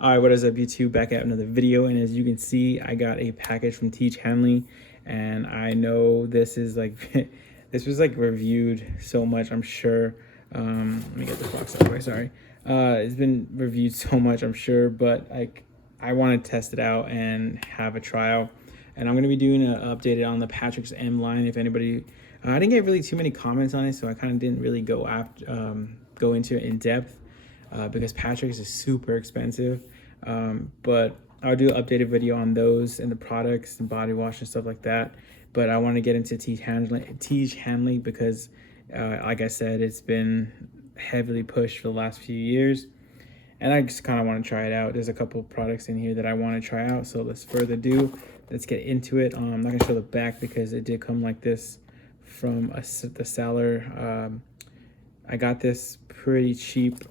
All right, what is up, YouTube? Back at another video, and as you can see, I got a package from TIEGE Hanley, and I know this is like this was like reviewed so much, I'm sure. Let me get this box out of the way. Sorry, it's been reviewed so much, I'm sure, but like I want to test it out and have a trial, and I'm gonna be doing an updated on the Patrick's M line. If anybody, I didn't get really too many comments on it, so I kind of didn't really go into it in depth because Patrick's is super expensive. But I'll do an updated video on those and the products and body wash and stuff like that. But I want to get into TIEGE Hanley because, like I said, it's been heavily pushed for the last few years. And I just kind of want to try it out. There's a couple of products in here that I want to try out. So let's further ado. Let's get into it. I'm not going to show the back because it did come like this from the seller. I got this pretty cheap.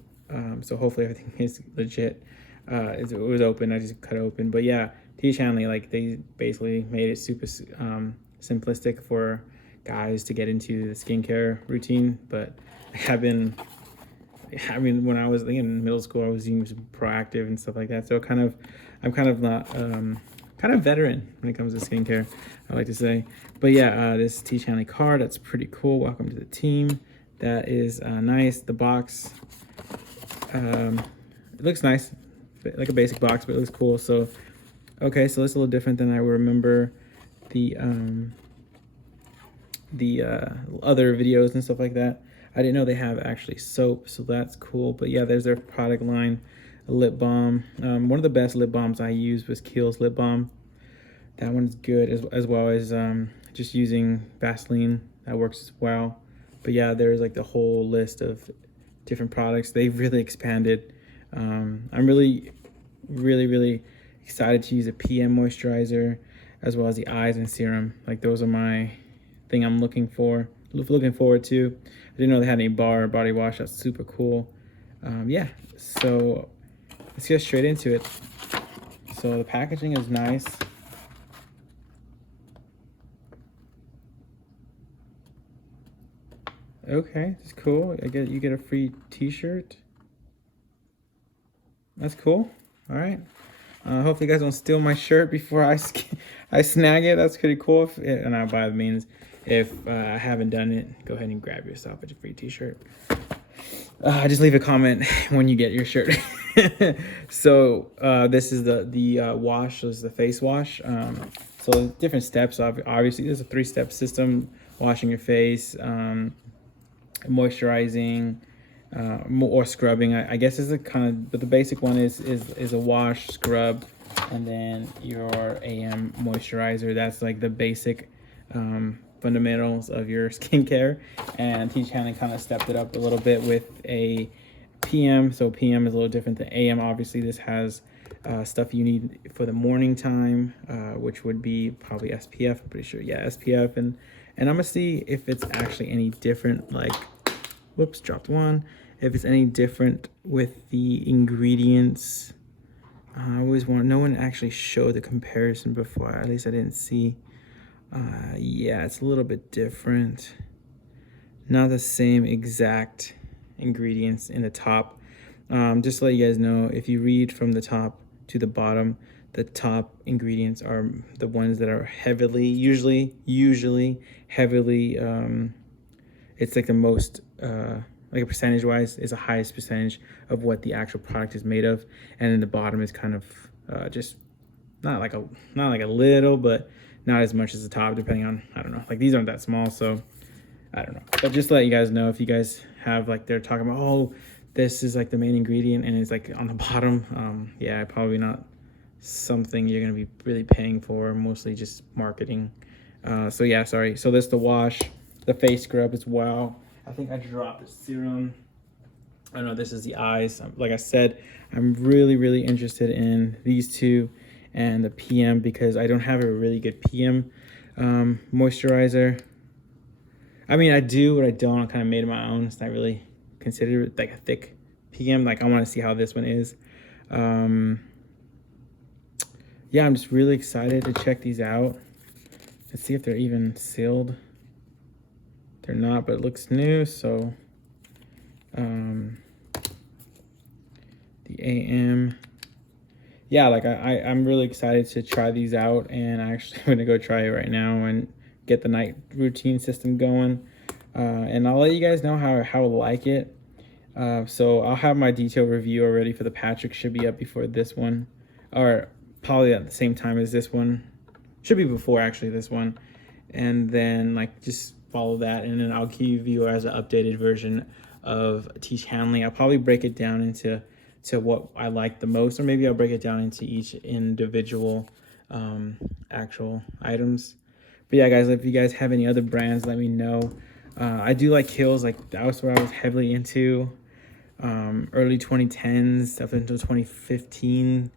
So hopefully everything is legit. It was open. I just cut it open. But yeah, TIEGE Hanley, like they basically made it super simplistic for guys to get into the skincare routine. But I mean, when I was in middle school, I was being proactive and stuff like that. So I'm kind of not, kind of veteran when it comes to skincare, I like to say. But yeah, this TIEGE Hanley card, that's pretty cool. Welcome to the team. That is nice. The box, it looks nice, like a basic box, but it looks cool. So, okay, so it's a little different than I remember the other videos and stuff like that. I didn't know they have actually soap, so that's cool. But yeah, there's their product line, a lip balm. One of the best lip balms I used was Kiehl's lip balm. That one's good, as well as just using Vaseline. That works as well. But yeah, there's like the whole list of different products. They've really expanded. I'm really excited to use a PM moisturizer as well as the eyes and serum. Like those are my thing I'm looking forward to. I didn't know they had any body wash. That's super cool. Yeah, so let's get straight into it. So the packaging is nice. Okay, that's cool. You get a free t-shirt. That's cool. All right. Hopefully you guys don't steal my shirt before I snag it. That's pretty cool. And by the means, if I haven't done it, go ahead and grab yourself a free t-shirt. Just leave a comment when you get your shirt. So this is the wash. This is the face wash. So different steps. Obviously, there's a 3-step system: washing your face, moisturizing, or scrubbing. I guess is a kind of, but the basic one is a wash, scrub, and then your AM moisturizer. That's like the basic fundamentals of your skincare. And TIEGE Hanley kind of stepped it up a little bit with a PM. So PM is a little different than AM. Obviously, this has stuff you need for the morning time, which would be probably SPF. I'm pretty sure, yeah, SPF. And I'm gonna see if it's actually any different. Like, whoops, dropped one. If it's any different with the ingredients. I always want, no one actually showed the comparison before. At least I didn't see. Yeah, it's a little bit different. Not the same exact ingredients in the top. Just to let you guys know, if you read from the top to the bottom, the top ingredients are the ones that are usually heavily, it's like the most, like a percentage wise, is the highest percentage of what the actual product is made of. And then the bottom is kind of just not like a little, but not as much as the top, depending on, I don't know, like these aren't that small, so I don't know. But just to let you guys know, if you guys have, like, they're talking about, oh, this is like the main ingredient and it's like on the bottom, yeah, probably not something you're gonna be really paying for, mostly just marketing. So yeah, sorry. So this, the wash, the face scrub as well. I think I dropped the serum. I know this is the eyes. Like I said, I'm really interested in these two and the PM because I don't have a really good PM moisturizer. I mean, I do, but I don't. I kind of made it my own. It's not really considered like a thick PM. Like, I want to see how this one is. Yeah, I'm just really excited to check these out. Let's see if they're even sealed. They're not, but it looks new. So the AM yeah, like I'm really excited to try these out, and I actually am gonna go try it right now and get the night routine system going. And I'll let you guys know how I like it. So I'll have my detailed review already for the Patrick. Should be up before this one, or probably at the same time as this one. Should be before actually this one. And then like just follow that, and then I'll give you as an updated version of TIEGE Hanley. I'll probably break it down into what I like the most, or maybe I'll break it down into each individual actual items. But yeah, guys, if you guys have any other brands, let me know. I do like Kiehl's, like that was what I was heavily into. Early 2010s up until 2015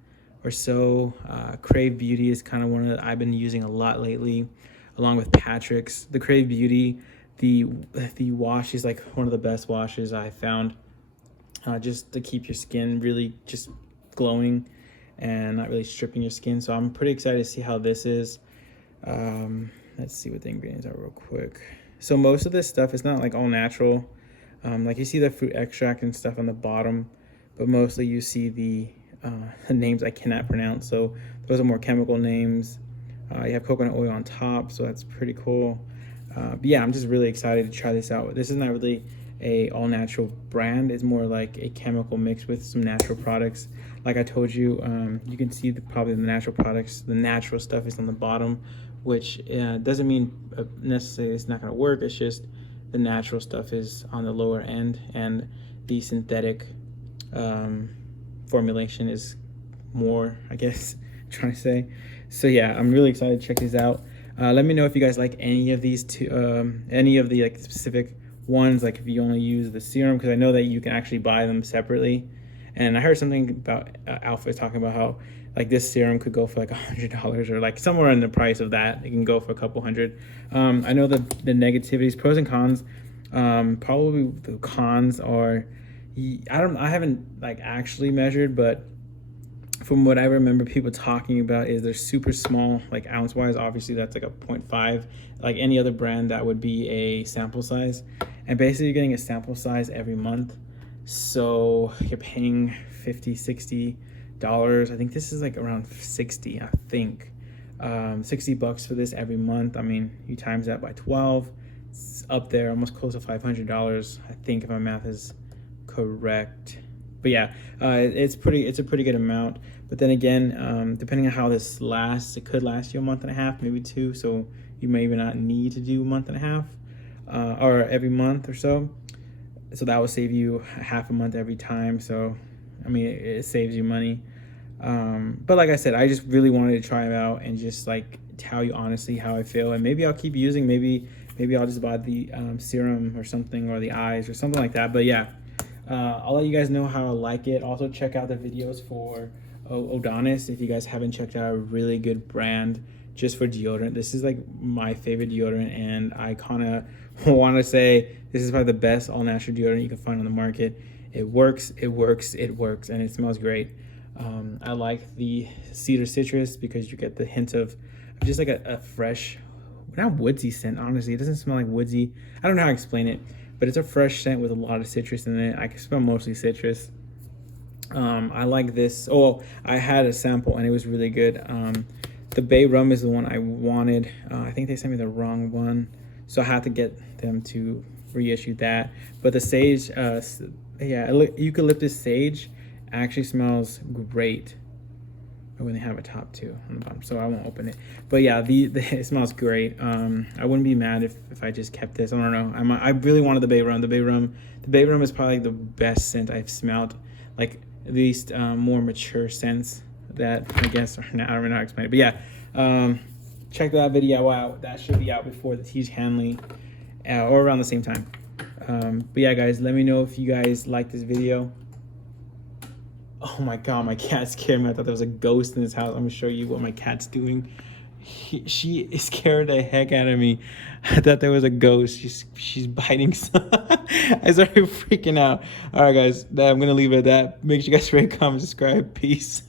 or so. Crave Beauty is kind of one that I've been using a lot lately, along with Patrick's. The Crave Beauty, the wash is like one of the best washes I found, just to keep your skin really just glowing and not really stripping your skin. So I'm pretty excited to see how this is. Let's see what the ingredients are real quick. So most of this stuff is not like all natural. Like you see the fruit extract and stuff on the bottom, but mostly you see the names I cannot pronounce. So those are more chemical names. You have coconut oil on top, so that's pretty cool. But yeah, I'm just really excited to try this out. This is not really a all natural brand. It's more like a chemical mix with some natural products. Like I told you, you can see probably the natural products, the natural stuff is on the bottom, which doesn't mean necessarily it's not going to work. It's just the natural stuff is on the lower end, and the synthetic formulation is more, I guess, I'm trying to say. So yeah, I'm really excited to check these out. Let me know if you guys like any of these any of the like specific ones, like if you only use the serum, because I know that you can actually buy them separately. And I heard something about Alpha talking about how like this serum could go for like $100, or like somewhere in the price of that. It can go for a couple hundred. I know the negativities, pros and cons. Probably the cons are, I haven't like actually measured, but from what I remember people talking about is they're super small, like ounce wise. Obviously that's like a 0.5, like any other brand that would be a sample size, and basically you're getting a sample size every month, so you're paying $50-$60. I think this is like around 60, I think. $60 for this every month. I mean, you times that by 12, it's up there almost close to $500, I think, if my math is correct. But yeah, it's a pretty good amount. But then again, depending on how this lasts, it could last you a month and a half, maybe two. So you may even not need to do a month and a half, or every month or so. So that will save you half a month every time. So I mean, it saves you money. But like I said, I just really wanted to try them out and just like tell you honestly how I feel. And maybe I'll keep using. Maybe I'll just buy the serum or something, or the eyes or something like that. But yeah. I'll let you guys know how I like it. Also check out the videos for Odonis if you guys haven't checked out a really good brand just for deodorant. This is like my favorite deodorant, and I kind of want to say this is probably the best all natural deodorant you can find on the market. It works, and it smells great. I like the cedar citrus because you get the hint of just like a fresh, not woodsy scent. Honestly, it doesn't smell like woodsy. I don't know how to explain it, but it's a fresh scent with a lot of citrus in it. I can smell mostly citrus. I like this. Oh, I had a sample and it was really good. The Bay Rum is the one I wanted. I think they sent me the wrong one, so I had to get them to reissue that. But the sage, eucalyptus sage actually smells great. Oh, when they have a top too on the bottom, so I won't open it. But yeah, it smells great. I wouldn't be mad if I just kept this. I don't know. I really wanted the Bay Rum. The Bay Rum is probably the best scent I've smelled. Like at least more mature scents that I guess. I don't know how to explain it. But yeah, check that video out. That should be out before the TIEGE Hanley, or around the same time. But yeah, guys, let me know if you guys like this video. Oh my god, my cat scared me. I thought there was a ghost in this house. I'm gonna show you what my cat's doing. She scared the heck out of me. I thought there was a ghost. She's biting. I started freaking out. All right, guys, I'm gonna leave it at that. Make sure you guys rate, comment, subscribe. Peace.